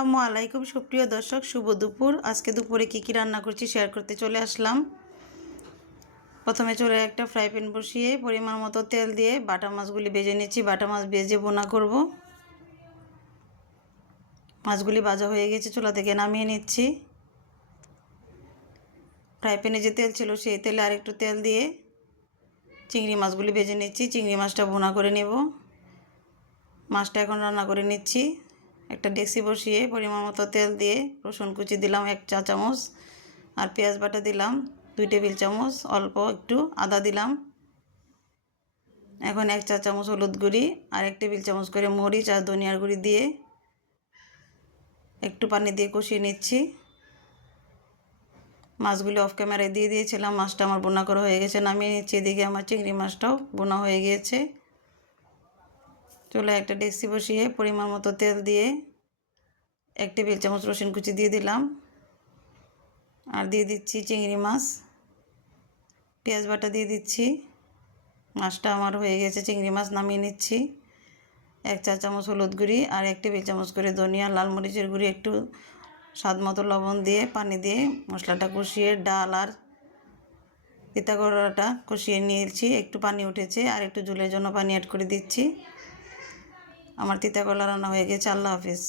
আসসালামু আলাইকুম সুপ্রিয় দর্শক, শুভ দুপুর। আজকে দুপুরে কি রান্না করছি শেয়ার করতে চলে আসলাম। প্রথমে চলে একটা ফ্রাই প্যান বসিয়ে পরিমাণ মতো তেল দিয়ে বাটা মাছগুলি ভেজে নিচ্ছি। বাটা মাছ ভেজে বোনা করব। মাছগুলি ভাজা হয়ে গেছে, চুলা থেকে নামিয়ে নিচ্ছি। ফ্রাই প্যানে যে তেল ছিল সেই তেলে আরেকটু তেল দিয়ে চিংড়ি মাছগুলি ভেজে নিচ্ছি। চিংড়ি মাছটা বোনা করে নেব। মাছটা এখন রান্না করে নিচ্ছি। একটা ডেকচি বসিয়ে পরিমাণ মতো তেল দিয়ে রসুন কুচি দিলাম 1 চা চামচ, আর পেঁয়াজ বাটা দিলাম 2 টেবিল চামচ, অল্প একটু আদা দিলাম। এখন 1 চা চামচ হলুদ গুঁড়ি আর 1 টেবিল চামচ করে মরিচ আর ধনিয়ার গুঁড়ি দিয়ে একটু পানি দিয়ে কষিয়ে নিচ্ছি। মাছগুলি অফ ক্যামেরায় দিয়ে দিয়েছিলাম। মাছটা আমার বোনা করা হয়ে গেছে, নামিয়ে নিচ্ছি। এদিকে আমার চিংড়ি মাছটাও বোনা হয়ে গিয়েছে। চুলায় একটা ডেকচি বসিয়ে পরিমাণ মতো তেল দিয়ে 1 টেবিল চামচ রসুন কুচি দিয়ে দিলাম, আর দিয়ে দিচ্ছি চিংড়ি মাছ। পেঁয়াজ বাটা দিয়ে দিচ্ছি। মাছটা আমার হয়ে গেছে, চিংড়ি মাছ নামিয়ে নিচ্ছি। 1 চা চামচ হলুদ গুঁড়ি আর 1 টেবিল চামচ করে ধনিয়া লাল মরিচের গুঁড়ি, একটু স্বাদ মতো লবণ দিয়ে পানি দিয়ে মশলাটা কষিয়ে ডাল আর তিতা করলাটা কষিয়ে নিয়েছি। একটু পানি উঠেছে, আর একটু ঝোলের জন্য পানি অ্যাড করে দিচ্ছি। আমার তিতা করলা রান্না হয়ে গেছে। আল্লাহ হাফিজ।